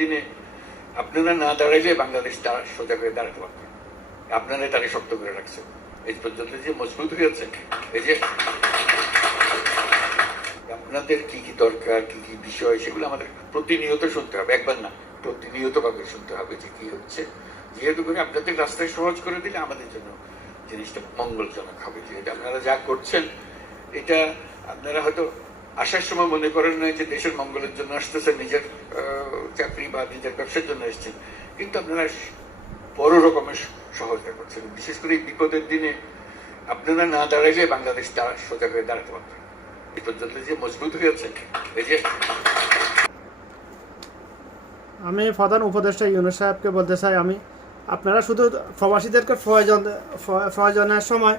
দিনে আপনারা না দাঁড়াইলে বাংলাদেশ তারা সোজা করে দাঁড়াতে পারবে। আপনারা তাকে শক্ত করে রাখছেন। এই পর্যন্ত যে মজবুত হয়েছে, এই যে আপনাদের কি কি দরকার, কি কি বিষয়, সেগুলো আমাদের প্রতিনিয়ত শুনতে হবে। একবার না প্রতিনিয়ত ভাবে শুনতে হবে যে কি হচ্ছে। যেহেতু করে আপনাদের রাস্তায় সহজ করে দিলে আমাদের জন্য জিনিসটা মঙ্গলজনক হবে। যে এটা আপনারা যা করছেন, এটা আপনারা হয়তো আসার সময় মনে করেন না যে দেশের মঙ্গলের জন্য আসতেছেন নিজের বা নিজের ব্যবসার জন্য এসেছেন। কিন্তু আপনারা বড় রকমের সহযোগিতা করছেন। বিশেষ করে বিপদের দিনে আপনারা না দাঁড়াইলে বাংলাদেশ তারা সোজা করে দাঁড়াতে পারবে না। এই যে মজবুত হয়েছে আমি প্রধান উপদেষ্টা ইউনুস সাহেবকে বলতে চাই, আমি আপনারা শুধু প্রবাসীদেরকে প্রয়োজন, প্রয়োজনের সময়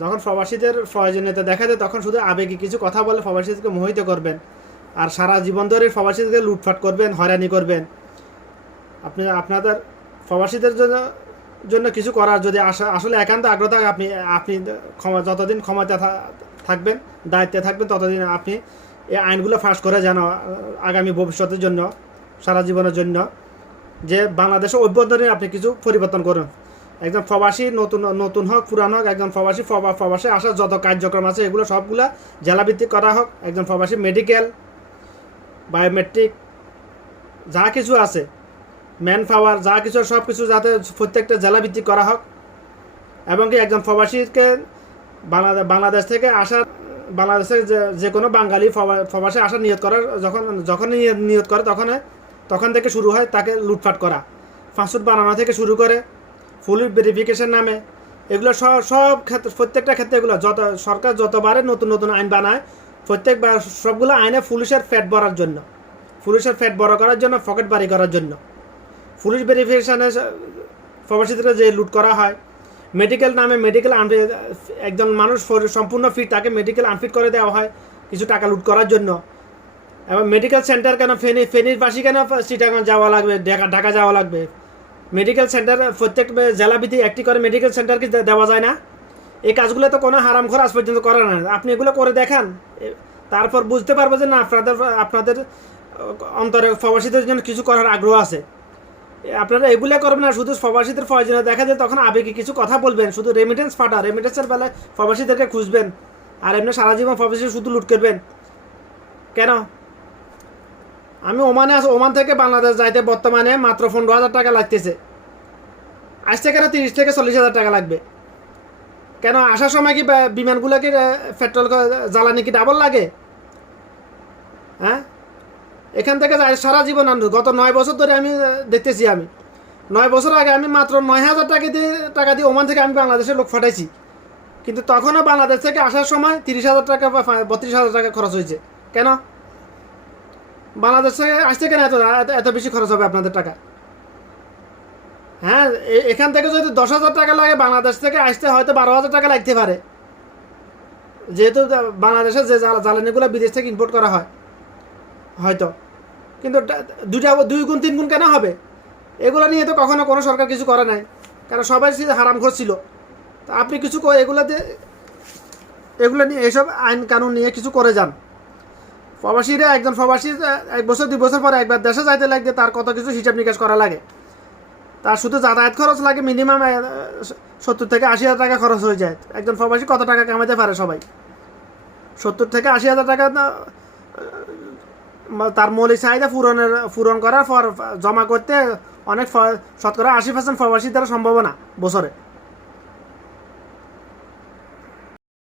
যখন প্রবাসীদের প্রয়োজনীয়তা দেখা যায়, তখন শুধু আবেগে কিছু কথা বলে প্রবাসীদেরকে মোহিত করবেন। আর সারা জীবন ধরে প্রবাসীদেরকে লুটফাট করবেন, হয়রানি করবেন। আপনি, আপনাদের প্রবাসীদের জন্য জন্য কিছু করার যদি আসা- আসলে একান্ত আগ্রহ থাকে, আপনি আপনি ক্ষমা, যতদিন ক্ষমতা থাকবেন, দায়িত্বে থাকবেন, ততদিন আপনি এই আইনগুলো ফাঁস করে যেন, আগামী ভবিষ্যতের জন্য, সারা জীবনের জন্য, যে বাংলাদেশের অভ্যন্তরীণ আপনি কিছু পরিবর্তন করুন। একজন প্রবাসী নতুন নতুন হোক, পুরান হোক, একজন প্রবাসী, প্রবা- প্রবাসে আসার যত কার্যক্রম আছে, এগুলো সবগুলো জেলাভিত্তিক করা হোক। একজন প্রবাসী মেডিকেল বায়োমেট্রিক যা কিছু আছে ম্যান পাওয়ার যা কিছু, সব কিছু যাতে প্রত্যেকটা জেলা জেলাভিত্তিক করা হোক। এবং কি একজন প্রবাসীকে বাংলাদেশ বাংলাদেশ থেকে আসার, বাংলাদেশের যে কোনো বাঙালি প্রবা- প্রবাসে আসার নিয়ত করার যখন যখন নিয়ত- করে তখন তখন থেকে শুরু হয় তাকে লুটপাট করা। ফাঁসুট বানানো থেকে শুরু করে, ফুল ভেরিফিকেশন নামে, এগুলো সব সব ক্ষেত্রে, প্রত্যেকটা ক্ষেত্রে এগুলো, যত, সরকার যতবারে নতুন নতুন আইন বানায় প্রত্যেকবার সবগুলো আইনে পুলিশের ফ্যাট ভরার জন্য। পুলিশের ফ্যাট বড় করার জন্য, পকেট বাড়ি করার জন্য। পুলিশ ভেরিফিকেশানে প্রবাসীদের যে লুট করা হয় মেডিকেল নামে মেডিকেল একজন মানুষ সম্পূর্ণ ফিট তাকে মেডিকেল আনফিট করে দেওয়া হয় কিছু টাকা লুট করার জন্য। এবং মেডিকেল সেন্টার কেন ফেনী ফেনীর পাশে কেন চিটাগাং যাওয়া লাগবে, ঢাকা যাওয়া লাগবে? মেডিকেল সেন্টার প্রত্যেক জেলাভিত্তিক একটি করে মেডিকেল সেন্টার কি দেওয়া যায় না। এই কাজগুলো তো কোনো হারাম খরচ পর্যন্ত করে না। আপনি এগুলো করে দেখান। তারপর বুঝতে পারব যে না, আপনাদের আপনাদের অন্তরে প্রবাসীদের জন্য কিছু করার আগ্রহ আছে। আপনারা এগুলো করবেন না, শুধু প্রবাসীদের প্রয়োজনে দেখা যায় তখন আবেগে কিছু কথা বলবেন, শুধু রেমিটেন্স ফাটা রেমিটেন্সের বেলায় প্রবাসীদেরকে খুঁজবেন। আর এমনি সারা জীবন প্রবাসী শুধু লুট করবেন। কেন? আমি ওমানে আছি, ওমান থেকে বাংলাদেশ যাইতে বর্তমানে মাত্র পনেরো হাজার টাকা লাগতেছে। আসতে কেন তিরিশ থেকে চল্লিশ হাজার টাকা লাগবে? কেন আসার সময় কি বিমানগুলো কি পেট্রোল জ্বালানি কি ডাবল লাগে? হ্যাঁ? এখান থেকে সারা জীবন আমি গত নয় বছর ধরে আমি দেখতেছি আমি। নয় বছর আগে আমি মাত্র নয় হাজার টাকা দিয়ে টাকা দিয়ে ওমান থেকে আমি বাংলাদেশের লোক ফাটাইছি কিন্তু তখনও বাংলাদেশ থেকে আসার সময় তিরিশ হাজার টাকা বা বত্রিশ হাজার টাকা খরচ হয়েছে। কেন? বাংলাদেশ থেকে আসতে কেন এত- এত বেশি খরচ হবে আপনাদের টাকা? হ্যাঁ এখান থেকে যদি দশ হাজার টাকা লাগে, বাংলাদেশ থেকে আসতে হয়তো বারো হাজার টাকা লাগতে পারে। যেহেতু বাংলাদেশে যে জ্বালা- জ্বালানিগুলো বিদেশ থেকে ইম্পোর্ট করা হয়, হয়তো। কিন্তু দুইটা, দুই গুণ, তিন গুণ কেন হবে? এগুলো নিয়ে তো কখনো কোনো সরকার কিছু করে নাই। কারণ সবাই হারাম করছিল তা আপনি কিছু করে এগুলো এগুলো নিয়ে এইসব আইন কানুন নিয়ে কিছু করে যান। প্রবাসীরা একজন প্রবাসী এক বছর, দুই বছর পরে একবার দেশে যাইতে লাগবে তার কত কিছু হিসাব নিকাশ করা লাগে। তার শুধু যাতায়াত খরচ লাগে মিনিমাম সত্তর থেকে আশি হাজার টাকা খরচ হয়ে যায়। একজন প্রবাসী কত টাকা কামাইতে পারে সবাই? সত্তর থেকে আশি হাজার টাকা তার মৌলিক চাহিদা পূরণের, পূরণ করার পর জমা করতে অনেক শতকরা আশি পার্সেন্ট প্রবাসী দ্বারা সম্ভাবনা বছরে।